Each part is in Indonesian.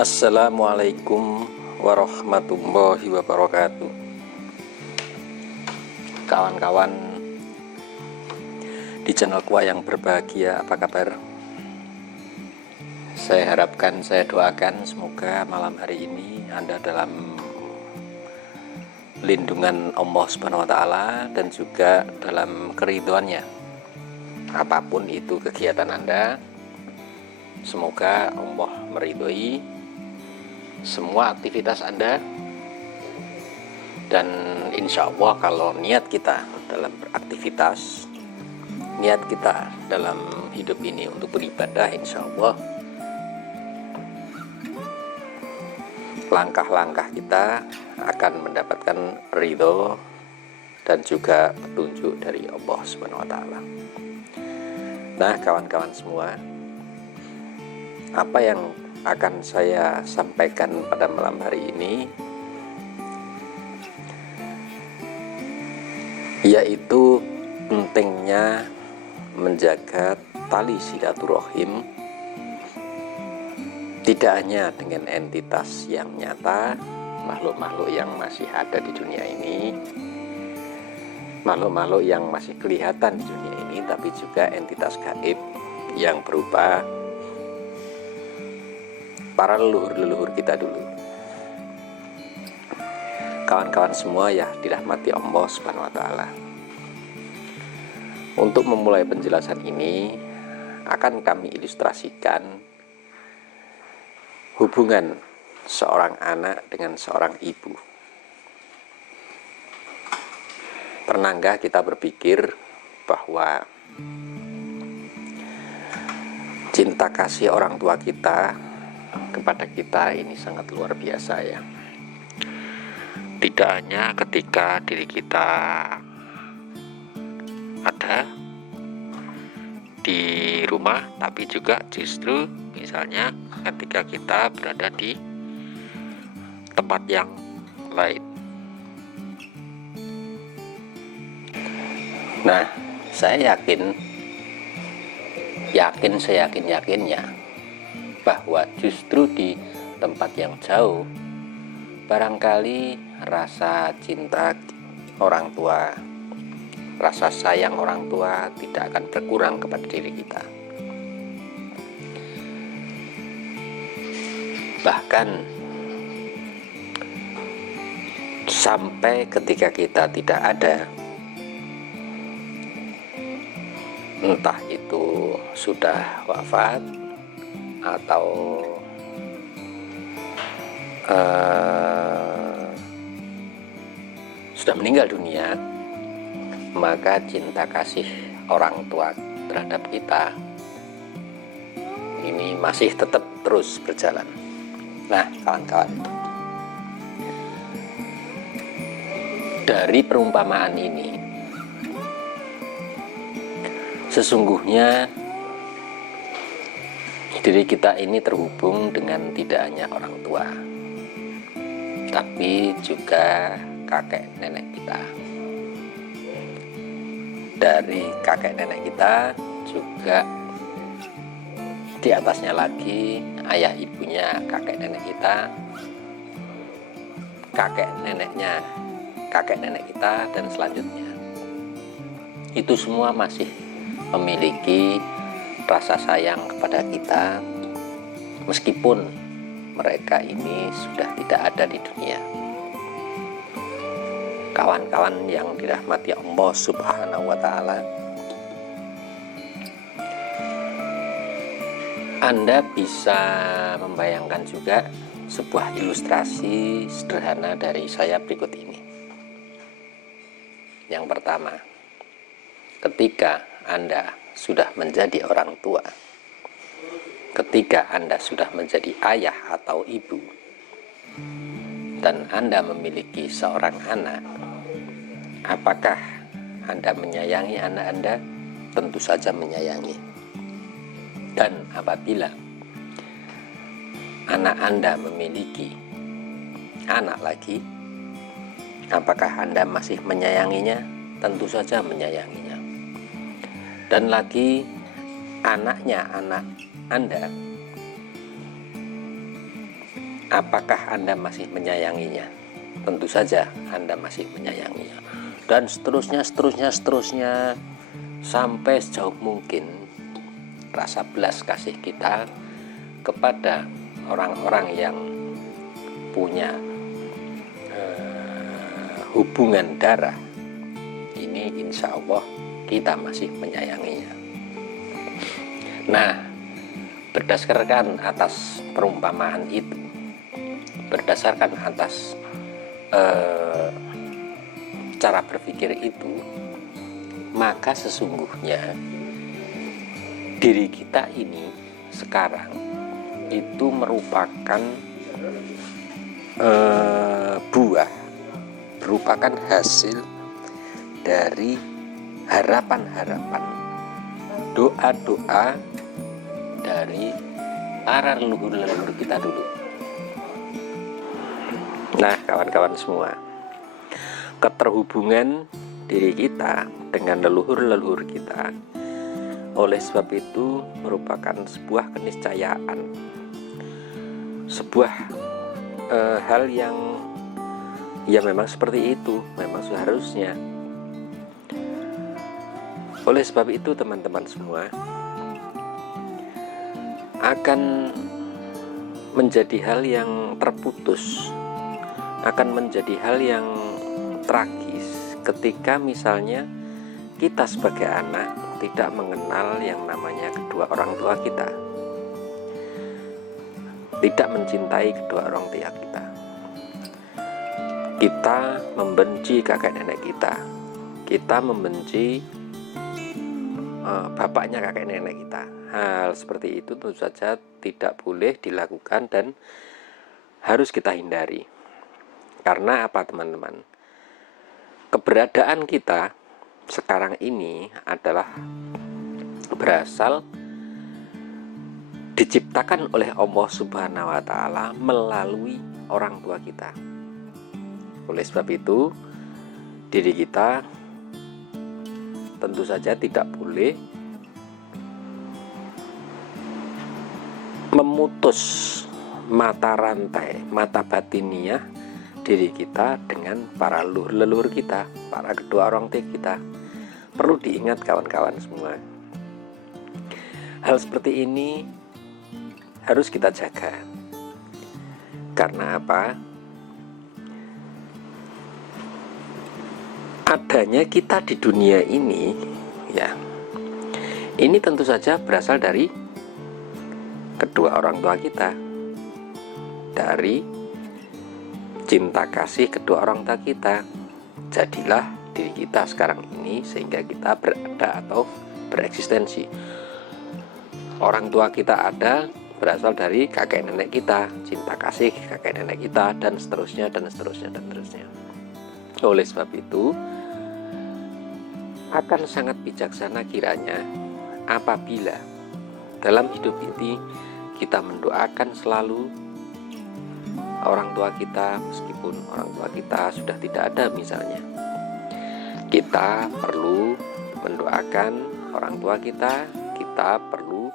Assalamualaikum warahmatullahi wabarakatuh. Kawan-kawan di channelku yang berbahagia, apa kabar? Saya harapkan, saya doakan semoga malam hari ini Anda dalam lindungan Allah Subhanahu wa Ta'ala dan juga dalam keridhoannya. Apapun itu kegiatan Anda, semoga Allah meridhoi semua aktivitas Anda, dan insya Allah kalau niat kita dalam beraktivitas, niat kita dalam hidup ini untuk beribadah, insya Allah langkah-langkah kita akan mendapatkan ridho dan juga petunjuk dari Allah Subhanahu wa Ta'ala. Nah, kawan-kawan semua, apa yang akan saya sampaikan pada malam hari ini yaitu pentingnya menjaga tali silaturahim, tidak hanya dengan entitas yang nyata, makhluk-makhluk yang masih ada di dunia ini, makhluk-makhluk yang masih kelihatan di dunia ini, tapi juga entitas gaib yang berupa para leluhur-leluhur kita dulu. Kawan-kawan semua ya dirahmati Allah Subhanahu wa Ta'ala. Untuk memulai penjelasan ini akan kami ilustrasikan hubungan seorang anak dengan seorang ibu. Pernahkah kita berpikir bahwa cinta kasih orang tua kita kepada kita ini sangat luar biasa ya. Tidak hanya ketika diri kita ada di rumah, tapi juga justru misalnya ketika kita berada di tempat yang lain. Nah, saya yakinnya bahwa justru di tempat yang jauh barangkali rasa cinta orang tua, rasa sayang orang tua tidak akan berkurang kepada diri kita. Bahkan sampai ketika kita tidak ada, entah itu sudah wafat atau sudah meninggal dunia, maka cinta kasih orang tua terhadap kita ini masih tetap terus berjalan. Nah, kawan-kawan, dari perumpamaan ini sesungguhnya diri kita ini terhubung dengan tidak hanya orang tua, tapi juga kakek nenek kita. Dari kakek nenek kita juga di atasnya lagi ayah ibunya kakek nenek kita, kakek neneknya kakek nenek kita, dan selanjutnya. Itu semua masih memiliki rasa sayang kepada kita meskipun mereka ini sudah tidak ada di dunia. Kawan-kawan yang dirahmati Allah Subhanahu wa Ta'ala, Anda bisa membayangkan juga sebuah ilustrasi sederhana dari saya berikut ini. Yang pertama, ketika Anda sudah menjadi orang tua, ketika Anda sudah menjadi ayah atau ibu, dan Anda memiliki seorang anak, apakah Anda menyayangi anak Anda? Tentu saja menyayangi. Dan apabila anak Anda memiliki anak lagi, apakah Anda masih menyayanginya? Tentu saja menyayanginya. Dan lagi anaknya anak Anda apakah Anda masih menyayanginya? Tentu saja Anda masih menyayanginya. Dan seterusnya sampai sejauh mungkin rasa belas kasih kita kepada orang-orang yang punya hubungan darah ini, insya Allah kita masih menyayanginya. Nah, berdasarkan atas perumpamaan itu, berdasarkan atas cara berpikir itu, maka sesungguhnya diri kita ini sekarang itu merupakan merupakan hasil dari harapan-harapan, doa-doa dari para leluhur-leluhur kita dulu. Nah, kawan-kawan semua, keterhubungan diri kita dengan leluhur-leluhur kita oleh sebab itu merupakan sebuah keniscayaan, sebuah hal yang ya memang seperti itu, memang seharusnya. Oleh sebab itu teman-teman semua, akan menjadi hal yang terputus, akan menjadi hal yang tragis ketika misalnya kita sebagai anak tidak mengenal yang namanya kedua orang tua kita, tidak mencintai kedua orang tua kita. Kita membenci kakek nenek kita, kita membenci bapaknya kakek nenek kita. Hal seperti itu tentu saja tidak boleh dilakukan dan harus kita hindari. Karena apa teman-teman? Keberadaan kita sekarang ini adalah berasal diciptakan oleh Allah Subhanahu wa Ta'ala melalui orang tua kita. Oleh sebab itu, diri kita tentu saja tidak boleh memutus mata rantai, mata batiniah diri kita dengan para leluhur kita, para kedua orang tua kita. Perlu diingat kawan-kawan semua, hal seperti ini harus kita jaga. Karena apa? Adanya kita di dunia ini, ya, ini tentu saja berasal dari kedua orang tua kita, dari cinta kasih kedua orang tua kita. Jadilah diri kita sekarang ini sehingga kita berada atau bereksistensi. Orang tua kita ada berasal dari kakek nenek kita, cinta kasih kakek nenek kita, dan seterusnya dan seterusnya dan seterusnya. Oleh sebab itu, akan sangat bijaksana kiranya apabila dalam hidup ini kita mendoakan selalu orang tua kita, meskipun orang tua kita sudah tidak ada misalnya. Kita perlu mendoakan orang tua kita, kita perlu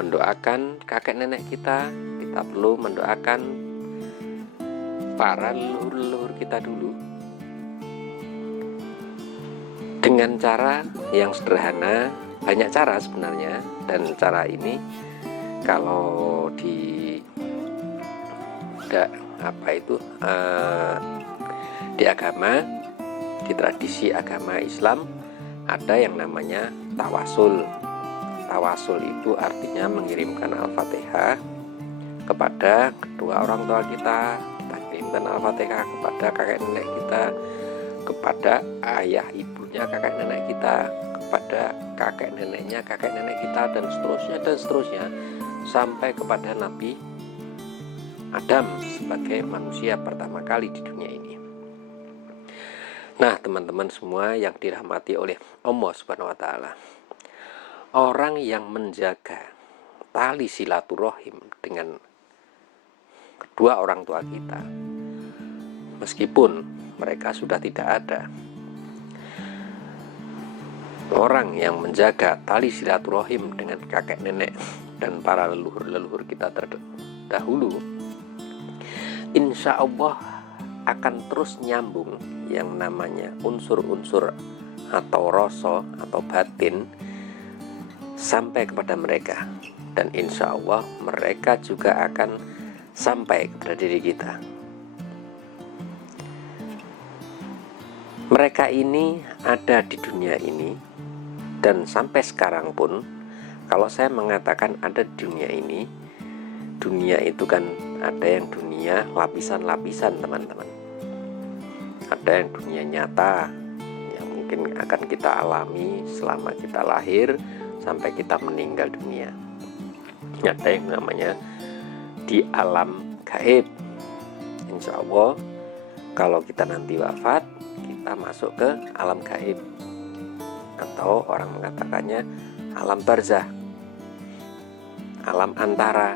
mendoakan kakek nenek kita, kita perlu mendoakan para leluhur-leluhur kita dulu. Dengan cara yang sederhana, banyak cara sebenarnya, dan cara ini kalau di agama, di tradisi agama Islam ada yang namanya tawasul. Tawasul itu artinya mengirimkan Al-Fatihah kepada kedua orang tua kita, kita kirimkan Al-Fatihah kepada kakek nenek kita, kepada ayah ibunya kakek nenek kita, kepada kakek neneknya kakek nenek kita, dan seterusnya sampai kepada Nabi Adam sebagai manusia pertama kali di dunia ini. Nah, teman-teman semua yang dirahmati oleh Allah Subhanahu wa Ta'ala, orang yang menjaga tali silaturahim dengan kedua orang tua kita, meskipun mereka sudah tidak ada, orang yang menjaga tali silaturahim dengan kakek nenek dan para leluhur-leluhur kita terdahulu, insya Allah akan terus nyambung yang namanya unsur-unsur atau rasa atau batin sampai kepada mereka, dan insya Allah mereka juga akan sampai kepada diri kita. Mereka ini ada di dunia ini, dan sampai sekarang pun kalau saya mengatakan ada di dunia ini, dunia itu kan ada yang dunia lapisan-lapisan teman-teman. Ada yang dunia nyata yang mungkin akan kita alami selama kita lahir sampai kita meninggal dunia. Ada yang namanya di alam gaib. Insya Allah kalau kita nanti wafat, kita masuk ke alam gaib, atau orang mengatakannya alam barzah, alam antara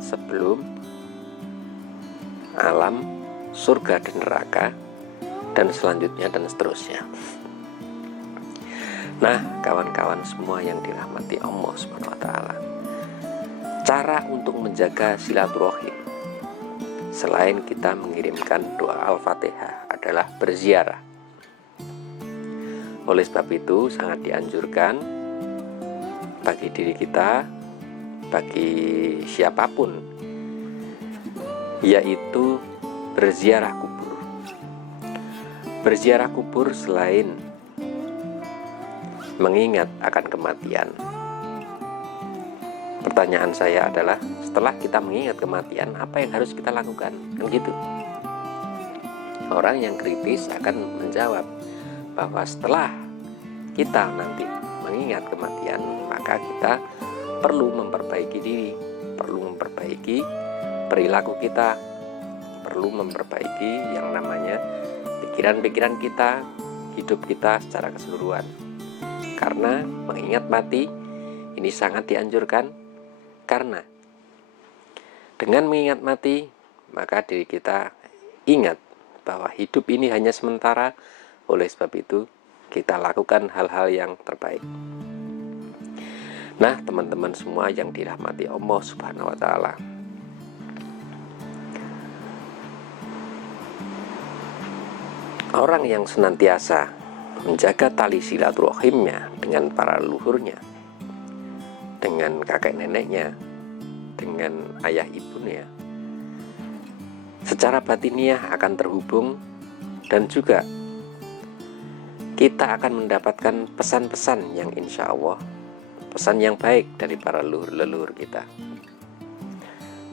sebelum alam surga dan neraka, dan selanjutnya dan seterusnya. Nah, kawan-kawan semua yang dirahmati Allah SWT, cara untuk menjaga silaturahim selain kita mengirimkan doa Al-Fatihah adalah berziarah. Oleh sebab itu sangat dianjurkan bagi diri kita, bagi siapapun, yaitu berziarah kubur. Berziarah kubur selain mengingat akan kematian. Pertanyaan saya adalah, setelah kita mengingat kematian, apa yang harus kita lakukan? Kan gitu. Orang yang kritis akan menjawab bahwa setelah kita nanti mengingat kematian, maka kita perlu memperbaiki diri, perlu memperbaiki perilaku kita, perlu memperbaiki yang namanya pikiran-pikiran kita, hidup kita secara keseluruhan. Karena mengingat mati ini sangat dianjurkan, karena dengan mengingat mati maka diri kita ingat bahwa hidup ini hanya sementara. Oleh sebab itu kita lakukan hal-hal yang terbaik. Nah, teman-teman semua yang dirahmati Allah Subhanahu wa Ta'ala, orang yang senantiasa menjaga tali silaturahimnya dengan para leluhurnya, dengan kakek neneknya, dengan ayah ibunya, secara batiniah akan terhubung, dan juga kita akan mendapatkan pesan-pesan yang insya Allah pesan yang baik dari para leluhur kita.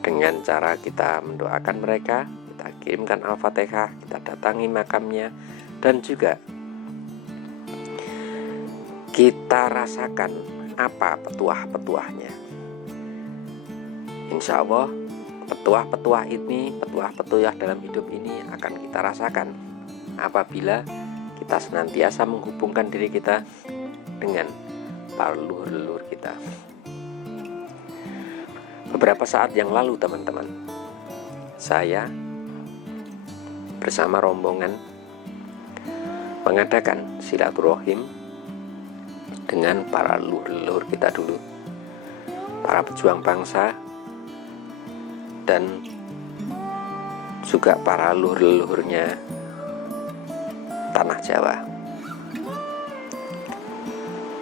Dengan cara kita mendoakan mereka, kita kirimkan Al-Fatihah, kita datangi makamnya, dan juga kita rasakan apa petuah-petuahnya. Insya Allah petuah-petuah ini, petuah-petuah dalam hidup ini akan kita rasakan apabila kita senantiasa menghubungkan diri kita dengan para leluhur-leluhur kita. Beberapa saat yang lalu teman-teman, saya bersama rombongan mengadakan silaturahim dengan para leluhur kita dulu, para pejuang bangsa, dan juga para leluhur-leluhurnya tanah Jawa.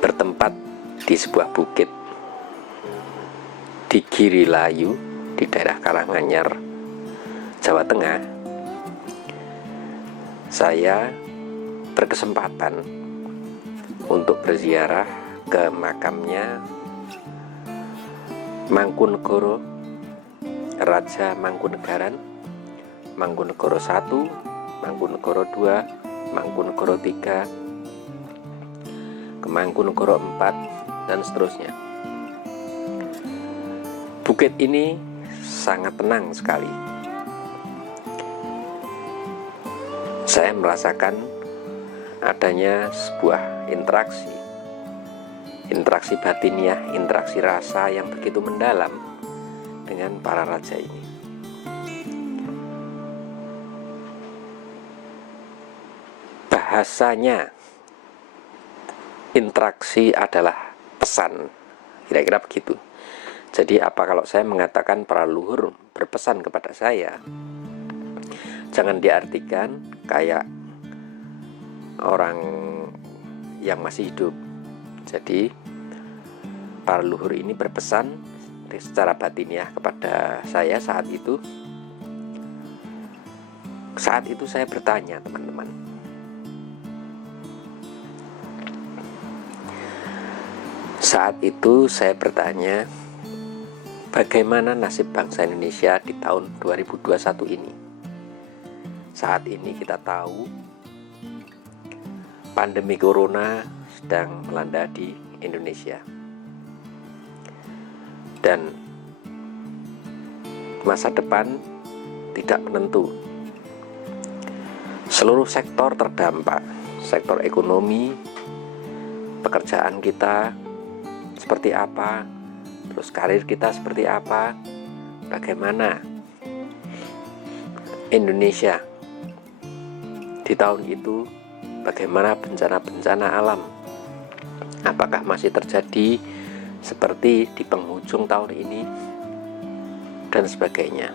Bertempat di sebuah bukit di Girilayu di daerah Karanganyar, Jawa Tengah. Saya berkesempatan untuk berziarah ke makamnya Mangkunegoro, Raja Mangkunegaran, Mangkunegoro I, Mangkunegoro II, Mangkunegoro III, ke Mangkunegoro IV, dan seterusnya. Bukit ini sangat tenang sekali. Saya merasakan adanya sebuah interaksi batiniah, interaksi rasa yang begitu mendalam dengan para raja ini. Bahasanya interaksi adalah pesan, kira-kira begitu. Jadi apa kalau saya mengatakan para leluhur berpesan kepada saya, Jangan diartikan kayak orang yang masih hidup. Jadi para leluhur ini berpesan secara batiniah kepada saya saat itu. Saat itu saya bertanya, teman-teman, saat itu saya bertanya, bagaimana nasib bangsa Indonesia di tahun 2021 ini? Saat ini kita tahu pandemi corona sedang melanda di Indonesia, dan masa depan tidak menentu. Seluruh sektor terdampak, sektor ekonomi, pekerjaan kita seperti apa, terus karir kita seperti apa, bagaimana Indonesia di tahun itu, bagaimana bencana-bencana alam, apakah masih terjadi seperti di penghujung tahun ini, dan sebagainya.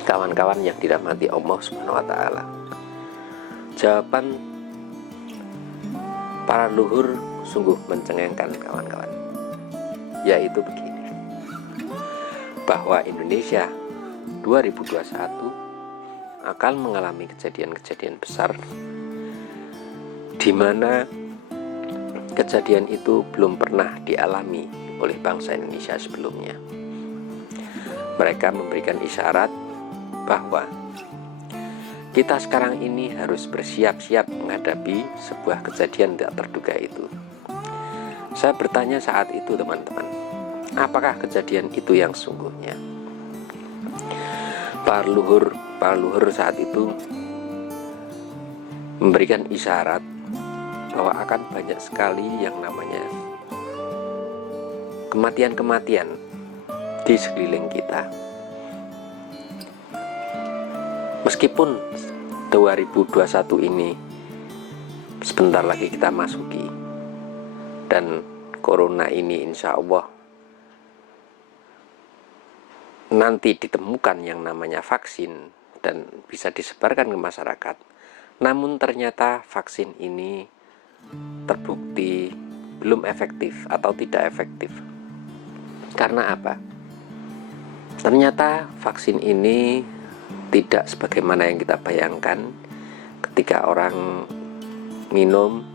Kawan-kawan yang dirahmati Allah Subhanahu wa Ta'ala, jawaban para leluhur sungguh mencengangkan, kawan-kawan, yaitu begini, bahwa Indonesia 2021 akan mengalami kejadian-kejadian besar di mana kejadian itu belum pernah dialami oleh bangsa Indonesia sebelumnya. Mereka memberikan isyarat bahwa kita sekarang ini harus bersiap-siap menghadapi sebuah kejadian tidak terduga itu. Saya bertanya saat itu, teman-teman, apakah kejadian itu yang sungguhnya? Para leluhur saat itu memberikan isyarat bahwa akan banyak sekali yang namanya kematian-kematian di sekeliling kita. Meskipun 2021 ini sebentar lagi kita masuki, dan corona ini insya Allah nanti ditemukan yang namanya vaksin dan bisa disebarkan ke masyarakat, namun ternyata vaksin ini terbukti belum efektif atau tidak efektif. Karena apa? Ternyata vaksin ini tidak sebagaimana yang kita bayangkan. Ketika orang minum,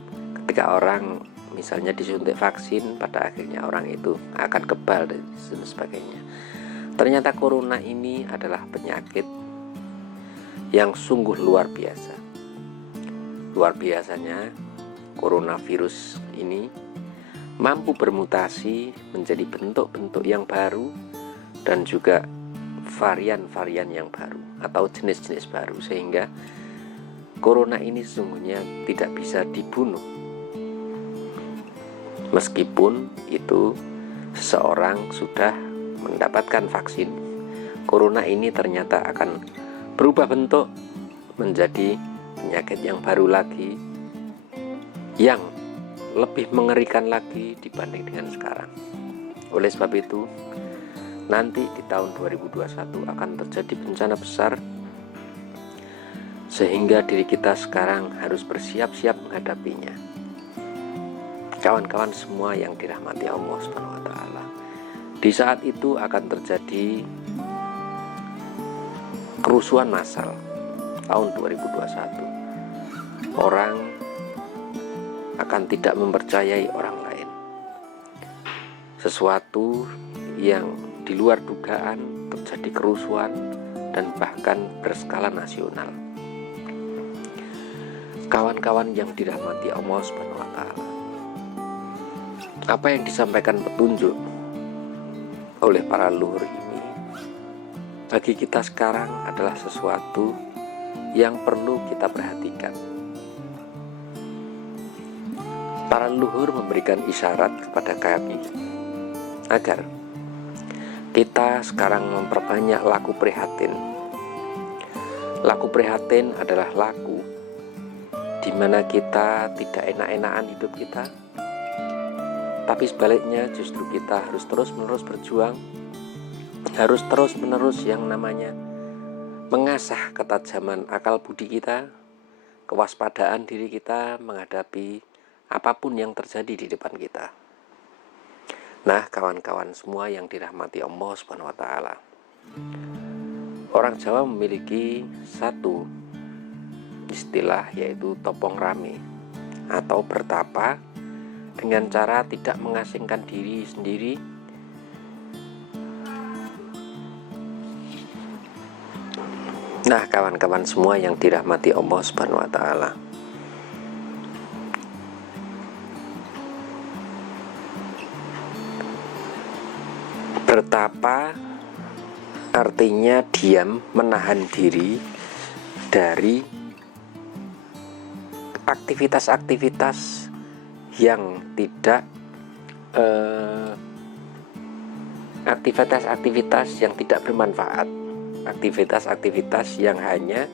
ketika orang misalnya disuntik vaksin, pada akhirnya orang itu akan kebal dan sebagainya. Ternyata corona ini adalah penyakit yang sungguh luar biasa. Luar biasanya coronavirus ini mampu bermutasi menjadi bentuk-bentuk yang baru dan juga varian-varian yang baru atau jenis-jenis baru, sehingga corona ini sesungguhnya tidak bisa dibunuh. Meskipun itu seseorang sudah mendapatkan vaksin, corona ini ternyata akan berubah bentuk menjadi penyakit yang baru lagi, yang lebih mengerikan lagi dibanding dengan sekarang. Oleh sebab itu, nanti di tahun 2021 akan terjadi bencana besar, sehingga diri kita sekarang harus bersiap-siap menghadapinya. Kawan-kawan semua yang dirahmati Allah Subhanahu wa Ta'ala, di saat itu akan terjadi kerusuhan massal tahun 2021. Orang akan tidak mempercayai orang lain. Sesuatu yang di luar dugaan, terjadi kerusuhan dan bahkan berskala nasional. Kawan-kawan yang dirahmati Allah Subhanahu wa Ta'ala, apa yang disampaikan petunjuk oleh para leluhur ini bagi kita sekarang adalah sesuatu yang perlu kita perhatikan. Para leluhur memberikan isyarat kepada kami agar kita sekarang memperbanyak laku prihatin. Laku prihatin adalah laku di mana kita tidak enak-enakan hidup kita, tapi sebaliknya justru kita harus terus-menerus berjuang, harus terus-menerus yang namanya mengasah ketajaman akal budi kita, kewaspadaan diri kita menghadapi apapun yang terjadi di depan kita. Nah, kawan-kawan semua yang dirahmati Allah Subhanahu wa taala. Orang Jawa memiliki satu istilah, yaitu topong rame atau bertapa dengan cara tidak mengasingkan diri sendiri Nah, kawan-kawan semua yang dirahmati Allah Subhanahu wa taala. Bertapa artinya diam, menahan diri dari aktivitas-aktivitas yang tidak aktivitas-aktivitas yang tidak bermanfaat, aktivitas-aktivitas yang hanya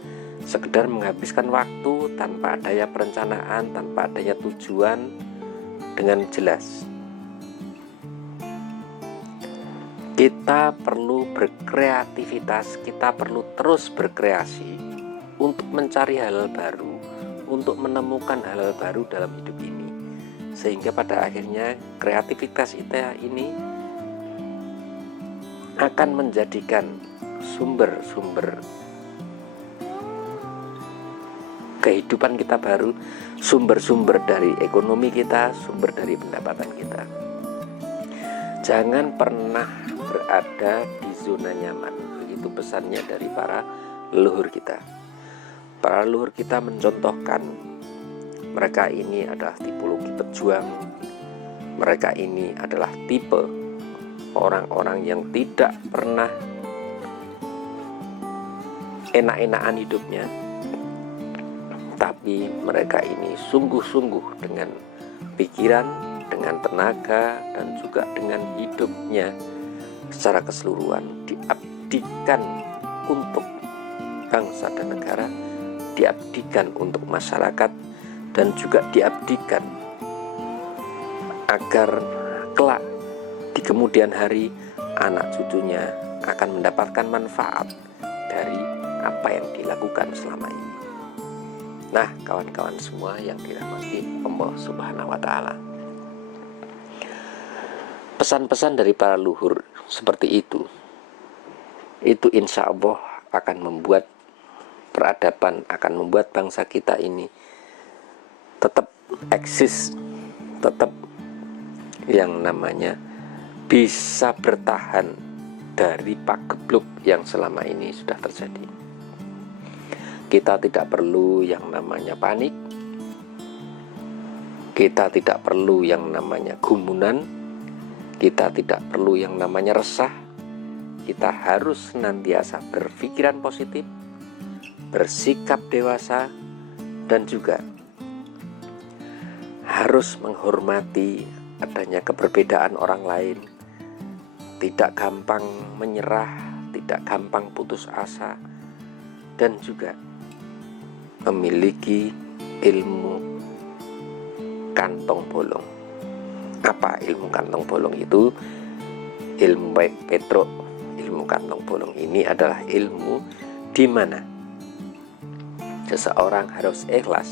sekedar menghabiskan waktu tanpa adanya perencanaan, tanpa adanya tujuan dengan jelas. Kita perlu berkreativitas, kita perlu terus berkreasi untuk mencari hal baru, untuk menemukan hal baru dalam hidup ini, sehingga pada akhirnya kreativitas kita ini akan menjadikan sumber-sumber kehidupan kita baru, sumber-sumber dari ekonomi kita, sumber dari pendapatan kita. Jangan pernah berada di zona nyaman. Begitu pesannya dari para leluhur kita. Para leluhur kita mencontohkan, mereka ini adalah tipologi pejuang. Mereka ini adalah tipe orang-orang yang tidak pernah enak-enakan hidupnya, tapi mereka ini sungguh-sungguh dengan pikiran, dengan tenaga, dan juga dengan hidupnya secara keseluruhan diabdikan untuk bangsa dan negara, diabdikan untuk masyarakat, dan juga diabdikan agar kelak di kemudian hari anak cucunya akan mendapatkan manfaat dari apa yang dilakukan selama ini. Nah, kawan-kawan semua yang dirahmati Allah Subhanahu wa taala, pesan-pesan dari para luhur seperti itu insya Allah akan membuat peradaban, akan membuat bangsa kita ini tetap eksis, tetap yang namanya bisa bertahan dari pagebluk yang selama ini sudah terjadi. Kita tidak perlu yang namanya panik, kita tidak perlu yang namanya gumunan, kita tidak perlu yang namanya resah. Kita harus senantiasa berpikiran positif, bersikap dewasa, dan juga harus menghormati adanya keberbedaan orang lain, tidak gampang menyerah, tidak gampang putus asa, dan juga memiliki ilmu kantong bolong. Apa ilmu kantong bolong itu? Ilmu Petro, ilmu kantong bolong ini adalah ilmu di mana seseorang harus ikhlas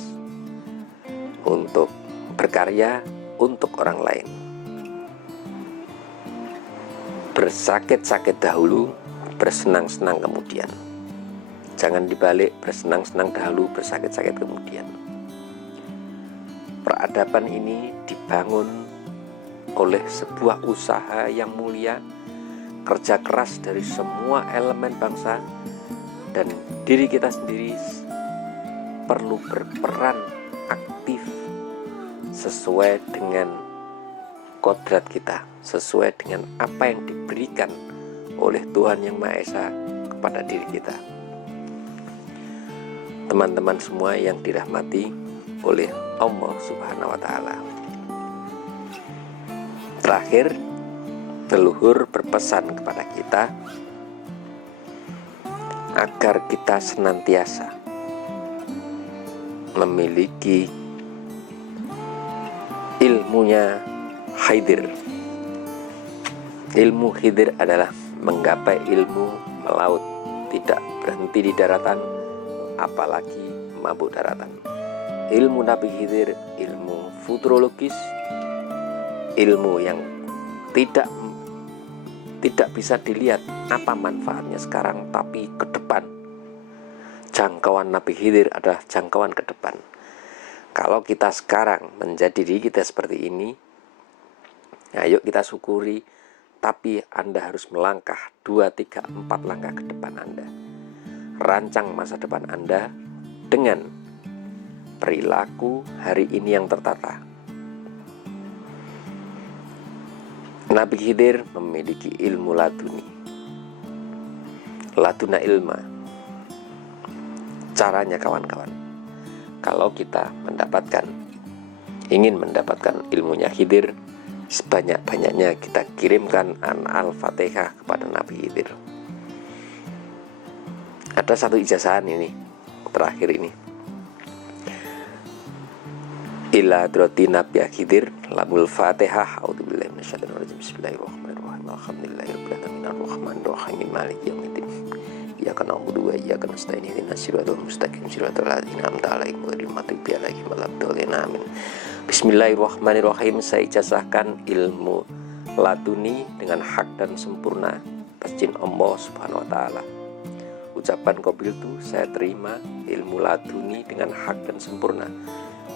untuk berkarya untuk orang lain. Bersakit-sakit dahulu, bersenang-senang kemudian. Jangan dibalik, bersenang-senang dahulu, bersakit-sakit kemudian. Peradaban ini dibangun oleh sebuah usaha yang mulia, kerja keras dari semua elemen bangsa, dan diri kita sendiri perlu berperan aktif sesuai dengan kodrat kita, sesuai dengan apa yang diberikan oleh Tuhan Yang Maha Esa kepada diri kita. Teman-teman semua yang dirahmati oleh Allah Subhanahu wa taala. Terakhir, leluhur berpesan kepada kita agar kita senantiasa memiliki ilmunya Khidir. Ilmu Khidir adalah menggapai ilmu melaut, tidak berhenti di daratan, apalagi mabuk daratan. Ilmu Nabi Khidir, ilmu futurologis, ilmu yang tidak bisa dilihat apa manfaatnya sekarang, tapi ke depan. Jangkauan Nabi Khidir adalah jangkauan ke depan. Kalau kita sekarang menjadi diri kita seperti ini, ayo kita syukuri, tapi Anda harus melangkah 2, 3, 4 langkah ke depan Anda. Rancang masa depan Anda dengan perilaku hari ini yang tertata. Nabi Khidir memiliki ilmu laduni, laduna ilma. Caranya kawan-kawan, kalau kita ingin mendapatkan ilmunya Khidir, sebanyak-banyaknya kita kirimkan Al-Fatihah kepada Nabi Khidir. Ada satu ijazahan ini, terakhir ini. Ila hadrati Nabi Khidir lamul Fatihah. A'udzubillahi minasyaitonir rajim. Bismillahirrahmanirrahim. Alhamdulillahirabbil alamin arrahmanir rahim maliki yaumiddin. Iyyaka na'budu wa iyyaka nasta'in ihdinas siratal mustaqim siratal ladzina an'amta 'alaihim ghairil maghdubi 'alaihim waladdallin. Amin. Bismillahirrahmanirrahim. Saya ijazahkan ilmu laduni dengan hak dan sempurna atas izin Allah Subhanahu wa taala. Ucapan qabil itu, saya terima ilmu laduni dengan hak dan sempurna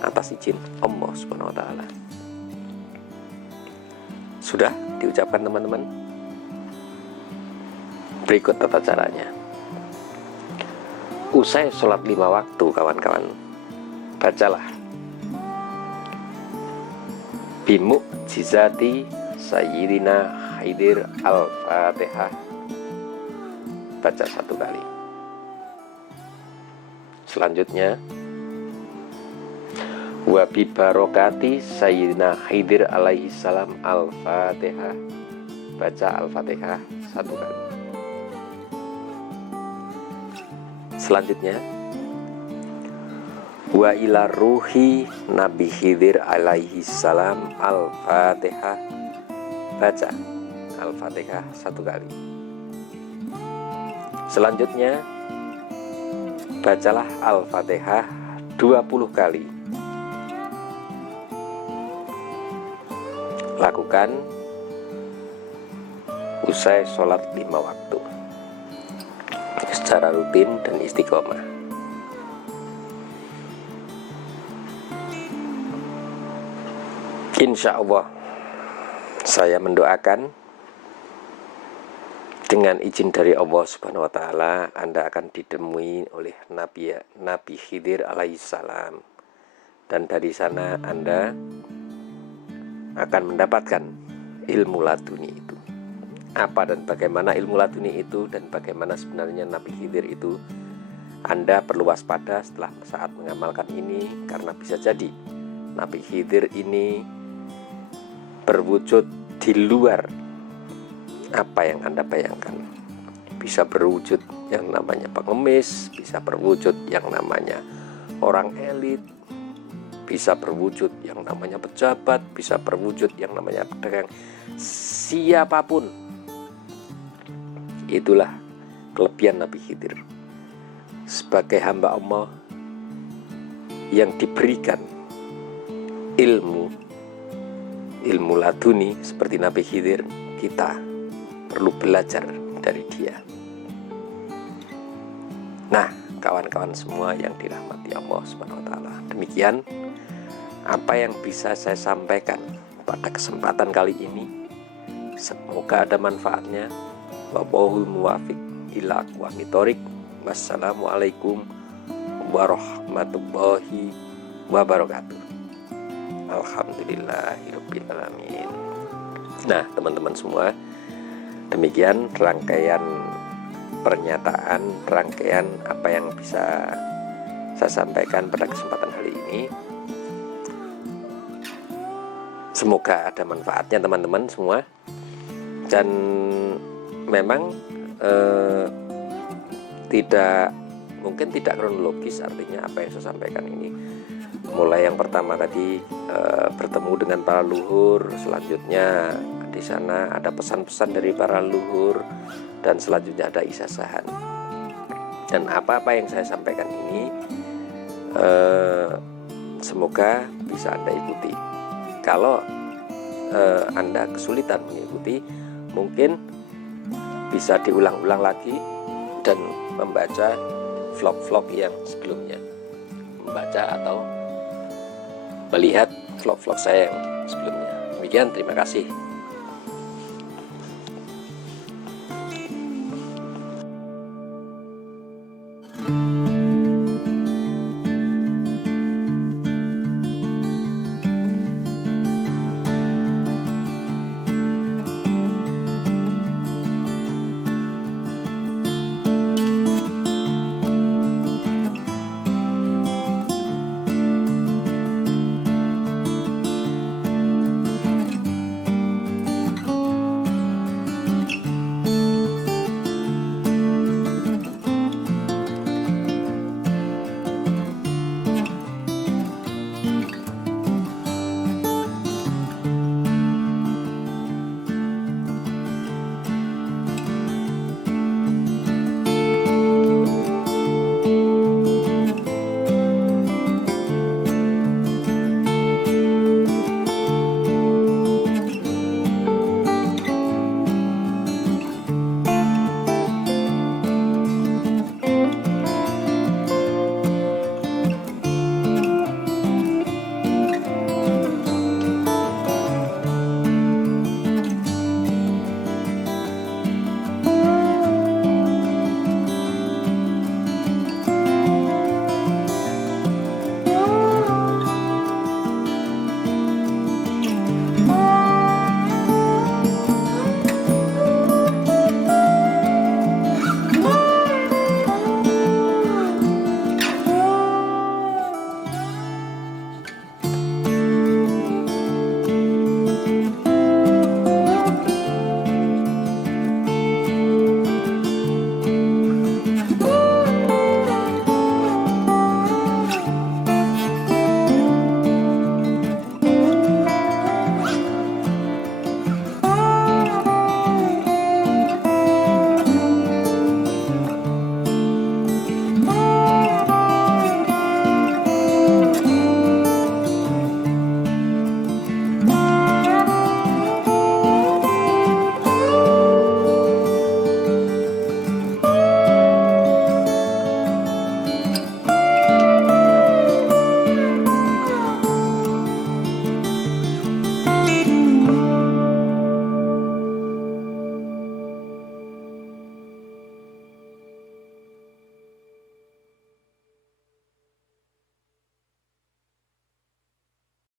atas izin Allah Subhanahu wa taala. Sudah diucapkan teman-teman? Berikut tata caranya. Usai sholat 5 waktu kawan-kawan, bacalah Bimu'jizati Sayyidina Khidir Al-Fatihah. Baca 1 kali. Selanjutnya, wa bi barokati Sayyidina Khidir alaihi salam Al-Fatihah. Baca Al-Fatihah 1 kali. Selanjutnya, wa ila ruhi Nabi Khidir alaihi salam Al-Fatihah. Baca Al-Fatihah 1 kali. Selanjutnya, bacalah Al-Fatihah 20 kali. Lakukan usai sholat 5 waktu secara rutin dan istiqomah. Insya Allah, saya mendoakan dengan izin dari Allah Subhanahu wa taala, Anda akan ditemui oleh Nabi Khidir alaihissalam, dan dari sana Anda akan mendapatkan ilmu laduni itu. Apa dan bagaimana ilmu laduni itu, dan bagaimana sebenarnya Nabi Khidir itu, Anda perlu waspada setelah saat mengamalkan ini, karena bisa jadi Nabi Khidir ini berwujud di luar apa yang Anda bayangkan. Bisa berwujud yang namanya pengemis, bisa berwujud yang namanya orang elit, bisa berwujud yang namanya pejabat, bisa berwujud yang namanya pedagang, siapapun. Itulah kelebihan Nabi Khidir sebagai hamba Allah yang diberikan ilmu laduni seperti Nabi Khidir. Kita perlu belajar dari dia. Nah, kawan-kawan semua yang dirahmati Allah Subhanahu wa taala, demikian apa yang bisa saya sampaikan pada kesempatan kali ini. Semoga ada manfaatnya. Wallahul muwaffiq ila aqwamit thoriq. Wassalamualaikum warahmatullahi wabarakatuh. Alhamdulillahirabbil alamin. Nah, teman-teman semua, demikian rangkaian pernyataan, rangkaian apa yang bisa saya sampaikan pada kesempatan hari ini. Semoga ada manfaatnya teman-teman semua. Dan memang mungkin tidak kronologis, artinya apa yang saya sampaikan ini. Mulai yang pertama tadi bertemu dengan para luhur, selanjutnya di sana ada pesan-pesan dari para luhur, dan selanjutnya ada ijazahan. Dan apa-apa yang saya sampaikan ini semoga bisa Anda ikuti. Kalau Anda kesulitan mengikuti, mungkin bisa diulang-ulang lagi dan membaca vlog-vlog yang sebelumnya, membaca atau melihat vlog-vlog saya yang sebelumnya. Demikian, terima kasih.